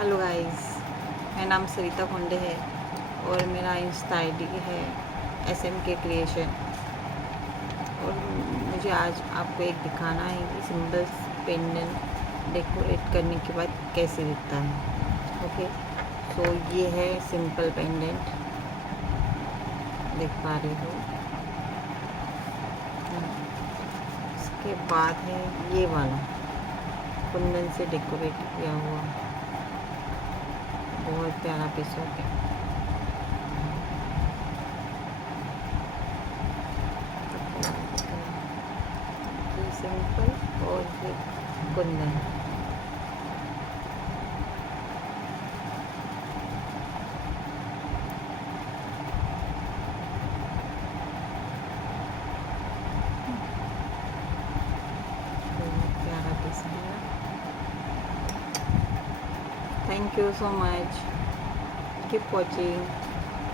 Hello guys, मेरा नाम सरिता कुंडे है और मेरा इंस्टा आईडी है SMK क्रिएशन। और मुझे आज आपको एक दिखाना है कि सिंबल्स पेंडेंट डेकोरेट करने के बाद कैसे दिखता है। ओके, सो ये है सिंपल पेंडेंट, देख पा रहे हो। इसके बाद है ये वाला कुंदन से डेकोरेट किया हुआ, बहुत प्यारा पीस हो गया। ये सिंपल और ये कुंदन। प्यारा पीस है। Thank you so much, keep watching.